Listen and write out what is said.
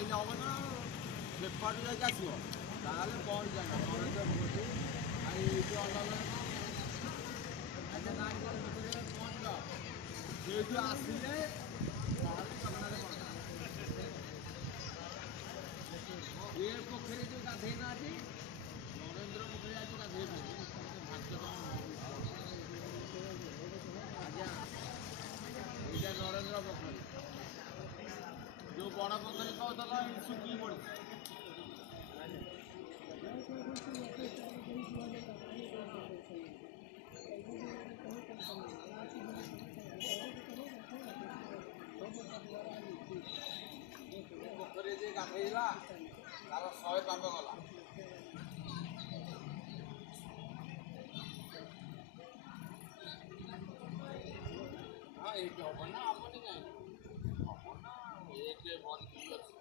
ଆଇଲେ ହେବ ନା ବେପାରରୁ ଯାଇକି ଆସିବ ତାହେଲେ ପହଞ୍ଚି ଯାଏନା ନରେନ୍ଦ୍ର ପୋଖରୀ ଆଉ ଏଇଠି ଅଲଗା ପହଞ୍ଚିଲ ସେଇଠୁ ଆସିଲେ ତାହେଲେ ଜଗନ୍ନାଥ ଏ ପୋଖରୀ ଯେଉଁ ଗାଧେଇ ନାହାନ୍ତି ନରେନ୍ଦ୍ର ପୋଖରୀ ଆଜି ଗାଧେଇଛନ୍ତି ଆଜ୍ଞା ଏଇଟା ନରେନ୍ଦ୍ର ପୋଖରୀ ଯେଉଁ ବଡ଼ ପୋଖରୀ କହୁଥିଲ ଶୁଖି ପଡ଼ିଛି ପୋଖରୀ ଯେ ଗାଧେଇବା ତାର 100 ପାପ ଗଲା ହଁ ଏଇଠି ହେବ ନା ହେବନି କାହିଁକି ହେବ ନା ଏଇଠି ବନ୍ଦ ଅଛି